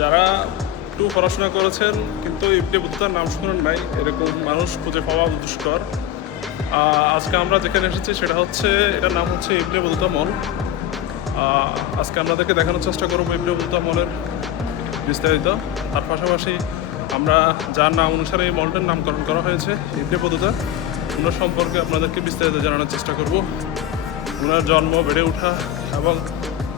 যারা একটু পড়াশোনা করেছেন, কিন্তু ইবনে বুদ্ধার নাম শুনেন নাই, এরকম মানুষ খুঁজে পাওয়া দুষ্কর। আজকে আমরা যেখানে এসেছি সেটা হচ্ছে, এটার নাম হচ্ছে ইবনে বুদ্ধা মল আজকে আপনাদেরকে দেখানোর চেষ্টা করব ইবনে বুদ্ধা মলের বিস্তারিত। তার পাশাপাশি আমরা যার নাম অনুসারে এই মলটার নামকরণ করা হয়েছে ইবনে বদুতা ওনার সম্পর্কে আপনাদেরকে বিস্তারিত জানানোর চেষ্টা করব। ওনার জন্ম, বেড়ে ওঠা এবং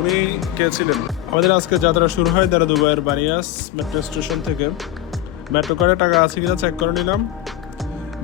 উনি কে ছিলেন? আমাদের আজকে যাত্রা শুরু হয় দারা দুবাইয়ের বানিয়াস মেট্রো স্টেশন থেকে। মেট্রো কার্ডে টাকা আছে কিনা চেক করে নিলাম।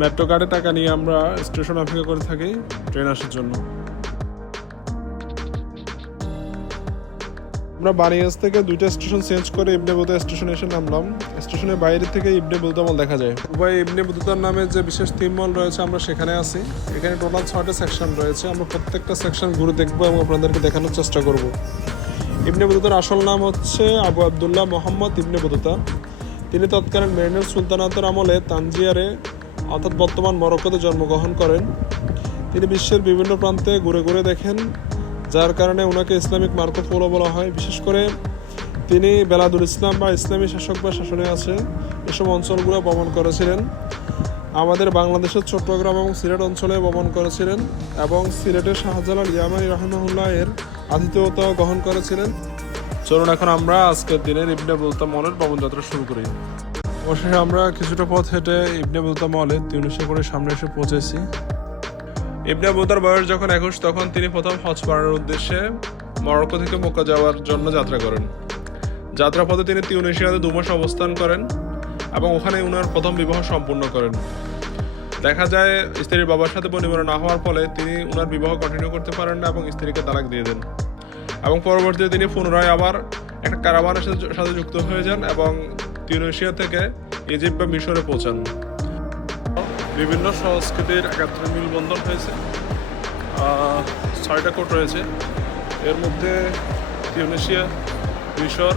মেট্রো কার্ডে টাকা নিয়ে আমরা স্টেশন অপেক্ষা করে থাকি ট্রেন আসার জন্য। আমরা বানিয়াস থেকে দুইটা স্টেশন চেঞ্জ করে ইবনে বুদা স্টেশনে এসে নামলাম। স্টেশনের বাইরে থেকে ইবনে বুদা মল দেখা যায়। উভয় ইবনে বুদার নামে যে বিশেষ থিম মল রয়েছে আমরা সেখানে আছি। এখানে টোটাল ছয়টা সেকশন রয়েছে। আমরা প্রত্যেকটা সেকশন ঘুরে দেখব এবং আপনাদেরকে দেখানোর চেষ্টা করব। ইবনে বুদুতার আসল নাম হচ্ছে আবু আবদুল্লাহ মোহাম্মদ ইবনে বুদুতা তিনি তৎকালীন মেরিনের সুলতানাতের আমলে তানজিয়ারে, অর্থাৎ বর্তমান মরক্কোতে জন্মগ্রহণ করেন। তিনি বিশ্বের বিভিন্ন প্রান্তে ঘুরে ঘুরে দেখেন। যার কারণে ওনাকে ইসলামিক মার্কো পোলো বলা হয়। বিশেষ করে তিনি বেলাদুল ইসলাম বা ইসলামী শাসক বা শাসনে আছে এসব অঞ্চলগুলো ভ্রমণ করেছিলেন। আমাদের বাংলাদেশের চট্টগ্রাম এবং সিলেট অঞ্চলে ভ্রমণ করেছিলেন এবং সিলেটের শাহজালাল ইয়ামানি রহমাহুল্লাহ এর আতিথেয়তা গ্রহণ করেছিলেন। চলুন এখন আমরা আজকের দিনের ইবনে বুলতা মলের ভ্রমণ যাত্রা শুরু করি। অবশেষে আমরা কিছুটা পথ হেঁটে ইবনে বুলতা মলে তিউনিশে করে সামনে এসে পৌঁছেছি। ইবনে বুতার বয়স যখন একুশ, তখন তিনি প্রথম হজ করার উদ্দেশ্যে মরক্কো থেকে মক্কা যাওয়ার জন্য যাত্রা করেন। যাত্রাপথে তিনি তিউনেশিয়াতে দু মাস অবস্থান করেন এবং ওখানে উনার প্রথম বিবাহ সম্পূর্ণ করেন। দেখা যায়, স্ত্রীর বাবার সাথে বনিবনা না হওয়ার ফলে তিনি উনার বিবাহ কন্টিনিউ করতে পারেন না এবং স্ত্রীকে তালাক দিয়ে দেন। এবং পরবর্তীতে তিনি পুনরায় আবার একটা কারাবানের সাথে যুক্ত হয়ে যান এবং তিউনেশিয়া থেকে ইজিপ্ট বা মিশরে পৌঁছান। বিভিন্ন সংস্কৃতির একাত্রে মিলবন্ধন হয়েছে। ছয়টা কোর্ট রয়েছে। এর মধ্যে টিউনিশিয়া মিশর,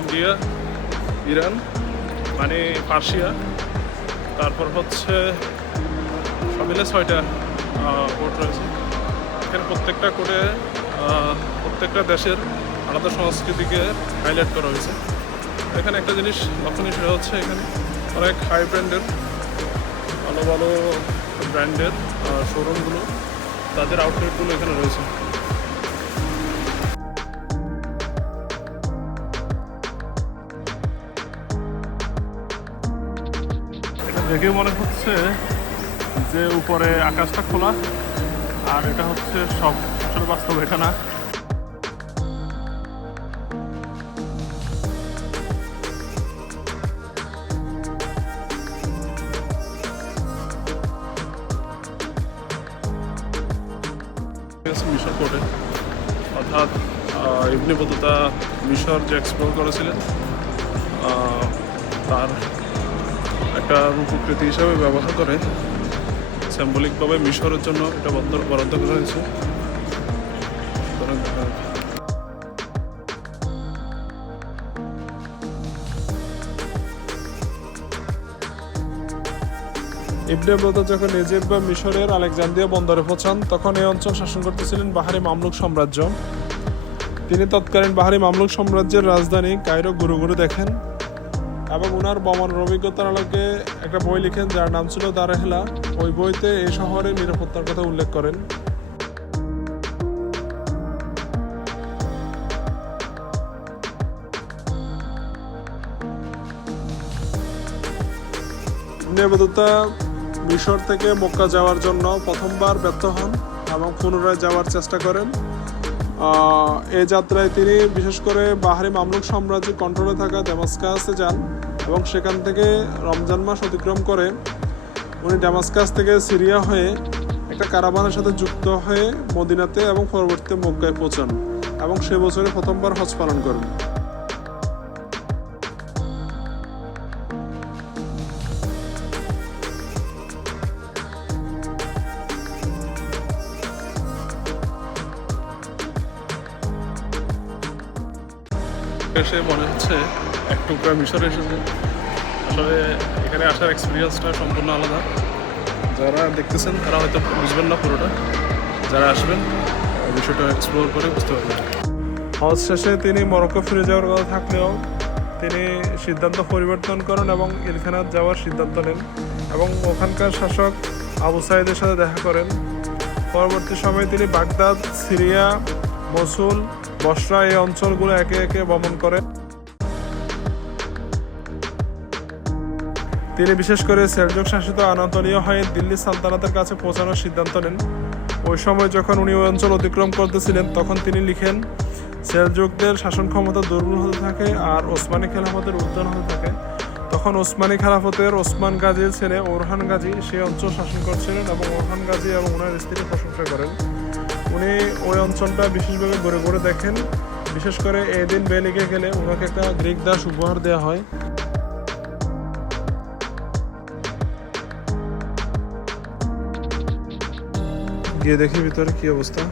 ইন্ডিয়া, ইরান মানে পার্সিয়া তারপর হচ্ছে সব মিলে ছয়টা কোর্ট রয়েছে। এখানে প্রত্যেকটা কোর্টে প্রত্যেকটা দেশের আলাদা সংস্কৃতিকে হাইলাইট করা হয়েছে। এখানে একটা জিনিস লক্ষণীয় সেটা হচ্ছে এখানে অনেক হাই ব্র্যান্ডের ভালো ভালো ব্র্যান্ডের শোরুমগুলো তাদের আউটলেটগুলো এখানে রয়েছে। দেখে মনে হচ্ছে যে উপরে আকাশটা খোলা, আর এটা হচ্ছে সব আসলে বাস্তব, এটা না। মিশর কোর্টে অর্থাৎ ইবনে বতুতা মিশর যে এক্সপ্লোর করেছিলেন তার একটা রূপকৃতি হিসাবে ব্যবহার করে সিম্বলিকভাবে মিশরের জন্য এটা বরাদ্দ করা হয়েছে। ইবনে বতুতা যখন ইজিপ্ট বা মিশরের আলেকজান্দ্রিয়া বন্দরে পৌঁছান, তখন এই অঞ্চল শাসন করতেছিলেন বাহারি মামলুক সাম্রাজ্য। তিনি তৎকালীন বাহারি মামলুক সাম্রাজ্যের রাজধানী কায়রো গুরু গুরু দেখেন এবং ওনার ভ্রমণের অভিজ্ঞতার আলোকে একটা বই লিখেন যার নাম ছিল দারেহেলা। ওই বইতে এই শহরের নিরাপত্তার কথা উল্লেখ করেন। নেবদত্তা মিশর থেকে মক্কা যাওয়ার জন্য প্রথমবার ব্যর্থ হন এবং পুনরায় যাওয়ার চেষ্টা করেন। এই যাত্রায় তিনি বিশেষ করে বাহারি মামলুক সাম্রাজ্যের কন্ট্রোলে থাকা ড্যামাস্কাসে যান এবং সেখান থেকে রমজান মাস অতিক্রম করে উনি ড্যামাস্কাস থেকে সিরিয়া হয়ে একটা কারাবানের সাথে যুক্ত হয়ে মদিনাতে এবং পরবর্তীতে মক্কায় পৌঁছান এবং সে বছরে প্রথমবার হজ পালন করেন। এসে মনে হচ্ছে এক টুকরা মিশরে এসেছে আসলে এখানে আসার এক্সপিরিয়েন্সটা সম্পূর্ণ আলাদা। যারা দেখতেছেন, তারা হয়তো বুঝবেন না পুরোটা। যারা আসবেন, বিষয়টা এক্সপ্লোর করে বুঝতে পারবেন। হজ শেষে তিনি মরক্কো ফিরে যাওয়ার কথা থাকলেও তিনি সিদ্ধান্ত পরিবর্তন করেন এবং ইলখানাত যাওয়ার সিদ্ধান্ত নেন এবং ওখানকার শাসক আবু সাইদের সাথে দেখা করেন। পরবর্তী সময়ে তিনি বাগদাদ, সিরিয়া, মসুল বসরা এই অঞ্চলগুলো একে একে ভ্রমণ করে। তিনি বিশেষ করে সেলজুক শাসিত আনাতলীয় হয়ে দিল্লি সালতানাতের কাছে পৌঁছানোর সিদ্ধান্ত নেন। ওই সময় যখন উনি ওই অঞ্চল অতিক্রম করতেছিলেন, তখন তিনি লিখেন, সেলজুকদের শাসন ক্ষমতা দুর্বল হতে থাকে আর ওসমানী খেলাফতের উত্থান হতে থাকে। তখন ওসমানী খেলাফতের ওসমান গাজীর ছেলে ওরহান গাজী সেই অঞ্চল শাসন করছিলেন এবং ওরহান গাজী এবং ওনার স্ত্রীর প্রশংসা করেন। উনি ওই অঞ্চলটা বিশেষভাবে ঘুরে ঘুরে দেখেন। বিশেষ করে এদিন বেলিগে গেলে ওনাকে একটা গ্রিক দাস উপহার দেওয়া হয়। গিয়ে দেখি ভিতরে কি অবস্থা।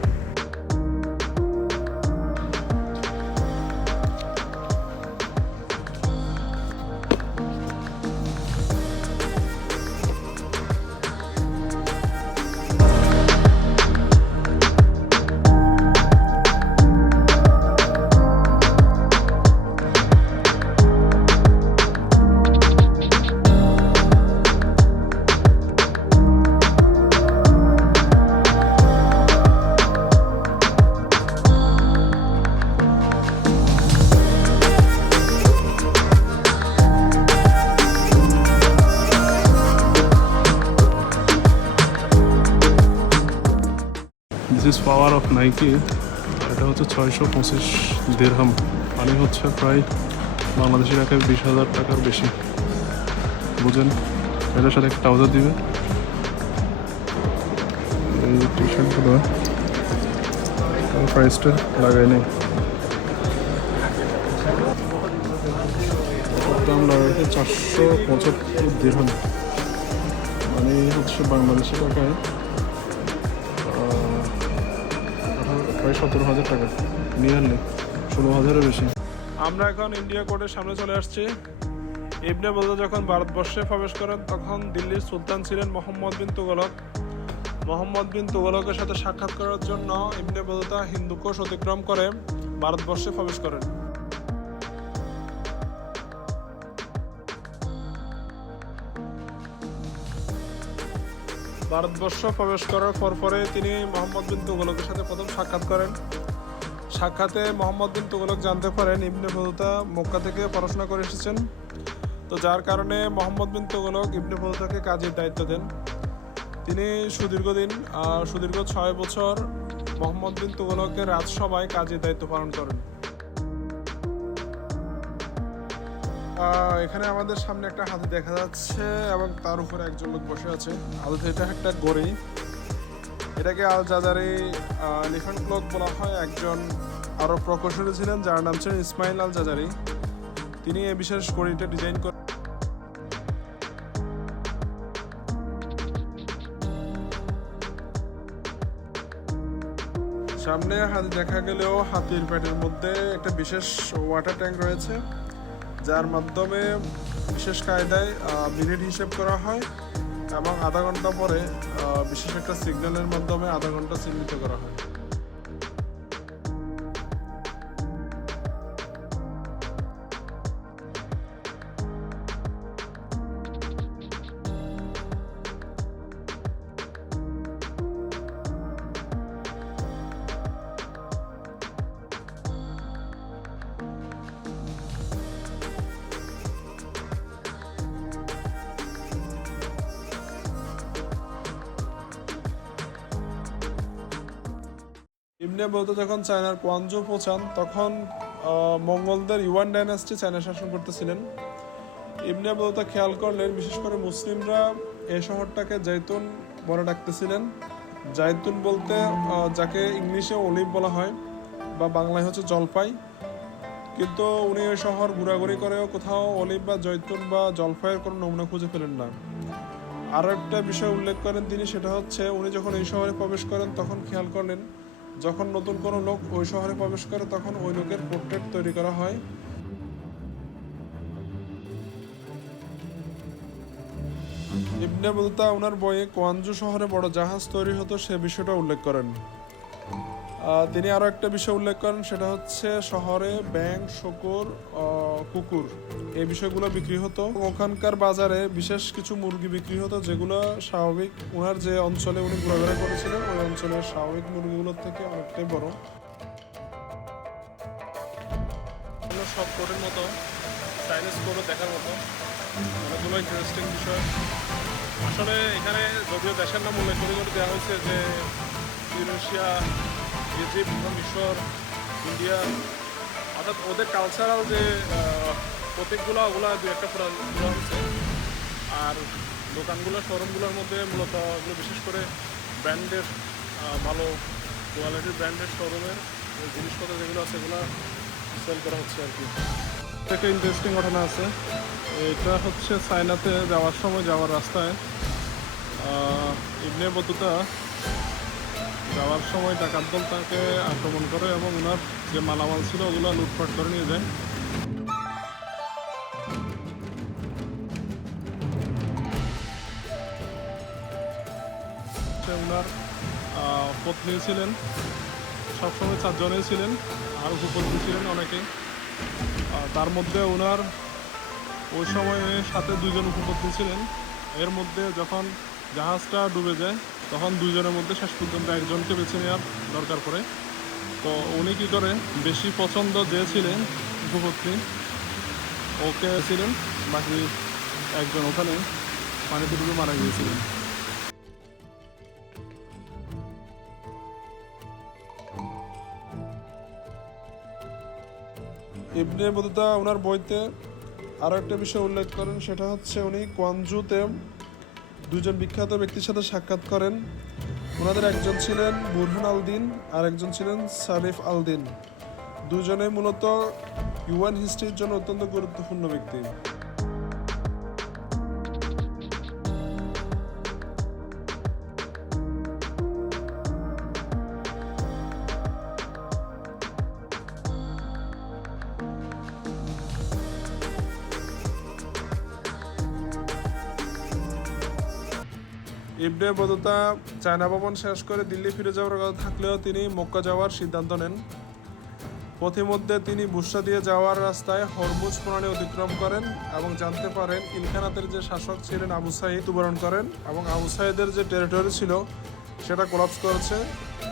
নাইকি এটা হচ্ছে ছয়শো পঁচিশ দেড়হাম। মানে হচ্ছে প্রায় বাংলাদেশি টাকায় বিশ হাজার টাকার বেশি। বুঝেন? এটার সাথে একটা ট্রাউজার দিবে। এই টি শার্টগুলো প্রাইসটা লাগাই নেই। দাম চারশো পঁচাত্তর দেড়হাম। মানে হচ্ছে বাংলাদেশি টাকায় প্রায় সতেরো হাজার টাকা। নিয়ারলি, ষোলো হাজারের বেশি। আমরা এখন ইন্ডিয়া কোর্টের সামনে চলে আসছি। ইবনে বলদা যখন ভারতবর্ষে প্রবেশ করেন, তখন দিল্লির সুলতান ছিলেন মোহাম্মদ বিন তুগলক। মোহাম্মদ বিন তুগলকের সাথে সাক্ষাৎ করার জন্য ইবনে বলদা হিন্দু অতিক্রম করে ভারতবর্ষে প্রবেশ করেন। ভারতবর্ষ প্রবেশ করার পর পরে তিনি মোহাম্মদ বিন তুগলকের সাথে প্রথম সাক্ষাৎ করেন। সাক্ষাতে মোহাম্মদ বিন তুগলক জানতে পারেন, ইবনে বলতা মক্কা থেকে পড়াশোনা করে এসেছেন। তো যার কারণে মোহাম্মদ বিন তুগলক ইবনে বলতাকে কাজের দায়িত্ব দেন। তিনি সুদীর্ঘদিন সুদীর্ঘ ছয় বছর মোহাম্মদ বিন তুগলকের রাজসভায় কাজের দায়িত্ব পালন করেন। এখানে আমাদের সামনে একটা হাতি দেখা যাচ্ছে এবং তার উপরে একজন লোক বসে আছে। আদতে এটা একটা গড়ি। এটাকে আল জাজারি এলিফ্যান্ট ক্লক বলা হয়। একজন আরব প্রকৌশলী ছিলেন, যার নাম ছিলেন ইসমাইল আল জাজারি। তিনি এই বিশেষ গড়িটা ডিজাইন করেন সামনে হাতি দেখা গেলেও হাতির পেটের মধ্যে একটা বিশেষ ওয়াটার ট্যাঙ্ক রয়েছে। যার মাধ্যমে বিশেষ কায়দায় মিনিট হিসেব করা হয় এবং আধা ঘণ্টা পরে বিশেষ একটা সিগন্যালের মাধ্যমে আধা ঘণ্টা চিহ্নিত করা হয়। ইবনে বৌদ্ধ যখন চায়নার কোয়ানজো পৌঁছান, তখন মঙ্গলদের ইউয়ান ডাইনাস্টি চায়না শাসন করতেছিলেন। ইবনে বৌদ্ধ খেয়াল করলেন, বিশেষ করে মুসলিমরা এই শহরটাকে জৈতুন বলে ডাকতেছিলেন। জাইতুন বলতে যাকে ইংলিশে অলিভ বলা হয়, বা বাংলায় হচ্ছে জলপাই। কিন্তু উনি ওই শহর ঘোরাঘুরি করেও কোথাও অলিভ বা জৈতুন বা জলপাইয়ের কোনো নমুনা খুঁজে পেলেন না। আরও একটা বিষয় উল্লেখ করেন তিনি, সেটা হচ্ছে, উনি যখন এই শহরে প্রবেশ করেন, তখন খেয়াল করলেন যখন নতুন কোনো লোক ওই শহরে প্রবেশ করে, তখন ওই লোকের পোর্ট্রেট তৈরি করা হয়। ইবনে বলতা ওনার বইয়ে কোয়ানজু শহরে বড় জাহাজ তৈরি হতো, সে বিষয়টা উল্লেখ করেন। তিনি আরও একটা বিষয় উল্লেখ করেন, সেটা হচ্ছে শহরে ব্যাং শকুর কুকুর এই বিষয়গুলো বিক্রি হতো। ওখানকার বাজারে বিশেষ কিছু মুরগি বিক্রি হতো, যেগুলো স্বাভাবিক ওনার যে অঞ্চলে উনি ঘোরাঘুরা করেছিলেন, ওই অঞ্চলের স্বাভাবিক মুরগিগুলোর থেকে অনেকটাই বড়। সব মতো চাইনিজ কোডও দেখার মতো। অনেকগুলো ইন্টারেস্টিং বিষয়। আসলে এখানে যদিও দেশের নাম উল্লেখ করে করে দেওয়া হয়েছে যে ইউরেশিয়া ইজিপ্ট মিশর ইন্ডিয়া, অর্থাৎ ওদের কালচারাল যে প্রতীকগুলো, ওগুলো দু একটা হয়েছে। আর দোকানগুলো, শোরুমগুলোর মধ্যে মূলত ওগুলো বিশেষ করে ব্র্যান্ডের ভালো কোয়ালিটির ব্র্যান্ডের শোরুমের জিনিসপত্র যেগুলো আছে সেগুলো সেল করা হচ্ছে আর কি। একটা ইন্টারেস্টিং ঘটনা আছে। এটা হচ্ছে চায়নাতে যাওয়ার সময় যাওয়ার রাস্তায় ইবনে বতুতা যাওয়ার সময় ডাকাত দল তাকে আক্রমণ করে এবং ওনার যে মালামাল ছিল ওগুলো লুটপাট করে নিয়ে যায়। ওনার পত্নী ছিলেন, সবসময় চারজনেই ছিলেন, আর উপপত্নী ছিলেন অনেকেই। তার মধ্যে ওনার, ওই সময়ে সাথে দুইজন উপপত্নী ছিলেন। এর মধ্যে যখন জাহাজটা ডুবে যায় তখন দুইজনের মধ্যে শেষ পর্যন্ত একজনকে বেছে নেওয়ার দরকার পড়ে। তো উনি কী করে, বেশি পছন্দ যে ছিলেন উপপত্নী ওকে ছিলেন, বাকি একজন ওখানে পানিতে ডুবে মারা গিয়েছিলেন। ইবনে বতুতা ওনার বইতে আরও একটা বিষয় উল্লেখ করেন, সেটা হচ্ছে উনি কোয়ানজুতে দুজন বিখ্যাত ব্যক্তির সাথে সাক্ষাৎ করেন। ওনাদের একজন ছিলেন বুরহান আলদিন আর একজন ছিলেন সারিফ আলদিন। দুজনে মূলত ইউএন হিস্ট্রির জন্য অত্যন্ত গুরুত্বপূর্ণ ব্যক্তি। ইবনে বদতা চায়না ভবন শেষ করে দিল্লি ফিরে যাওয়ার কথা থাকলেও তিনি মক্কা যাওয়ার সিদ্ধান্ত নেন। পথিমধ্যে তিনি বুসরা দিয়ে যাওয়ার রাস্তায় হরমুজ প্রণালী অতিক্রম করেন এবং জানতে পারেন ইলখানাতের যে শাসক ছিলেন আবু সাইদ মৃত্যুবরণ করেন এবং আবু সাইদের যে টেরিটরি ছিল, সেটা কোলাপস করেছে।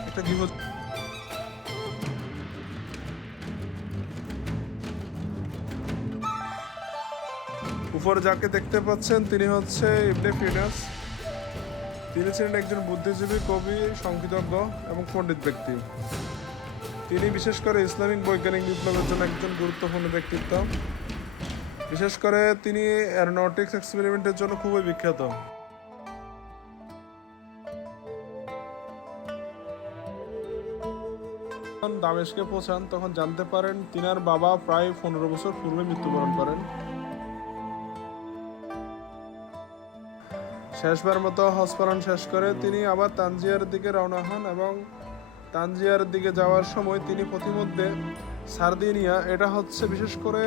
একটা গৃহ উপরে যাকে দেখতে পাচ্ছেন তিনি হচ্ছে ইবনে ফিনাস। তিনি ছিলেন একজন বুদ্ধিজীবী, কবি, সংগীতজ্ঞ এবং পণ্ডিত ব্যক্তি। তিনি বিশেষ করে ইসলামিক বৈজ্ঞানিক বিপ্লবের জন্য একজন গুরুত্বপূর্ণ ব্যক্তিত্ব। বিশেষ করে তিনি অ্যারোনটিক্স এক্সপেরিমেন্টের জন্য খুবই বিখ্যাত। দামেশকে পৌঁছান, তখন জানতে পারেন তিনার বাবা প্রায় পনেরো বছর পূর্বে মৃত্যুবরণ করেন। শেষবার মতো হজ শেষ করে তিনি আবার তানজিয়ার দিকে রওনা হন এবং তানজিয়ার দিকে যাওয়ার সময় তিনি প্রতিমধ্যে সার্দিনিয়া, এটা হচ্ছে বিশেষ করে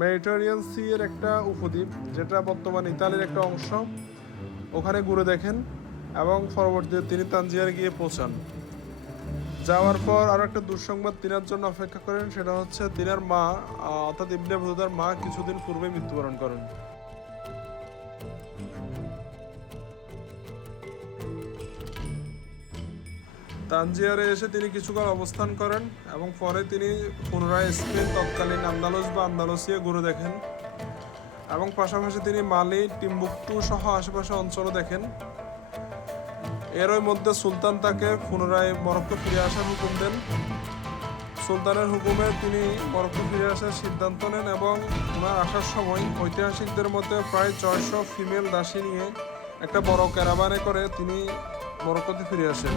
মেডিটেরিয়ান সি এর একটা উপদ্বীপ, যেটা বর্তমান ইতালির একটা অংশ, ওখানে ঘুরে দেখেন এবং পরবর্তীতে তিনি তানজিয়ার গিয়ে পৌঁছান। যাওয়ার পর আরও একটা দুঃসংবাদ তিনার জন্য অপেক্ষা করেন, সেটা হচ্ছে তিনার মা অর্থাৎ ইবনে বতুতার মা কিছুদিন পূর্বে মৃত্যুবরণ করেন। তানজিয়ারে এসে তিনি কিছুকাল অবস্থান করেন এবং পরে তিনি পুনরায় স্পেন তৎকালীন আন্দালুস বা আন্দালুসিয়া ঘুরে দেখেন। এবং পাশাপাশি তিনি মালি টিম্বুকটু সহ আশেপাশে অঞ্চলও দেখেন। এরই মধ্যে সুলতান তাকে পুনরায় মরক্কো ফিরে আসার হুকুম দেন। সুলতানের হুকুমে তিনি মরক্কো ফিরে আসার সিদ্ধান্ত নেন এবং ওনার আসার সময় ঐতিহাসিকদের মধ্যে প্রায় ছয়শো ফিমেল দাসী নিয়ে একটা বড় ক্যারাভানে করে তিনি মরক্কোতে ফিরে আসেন।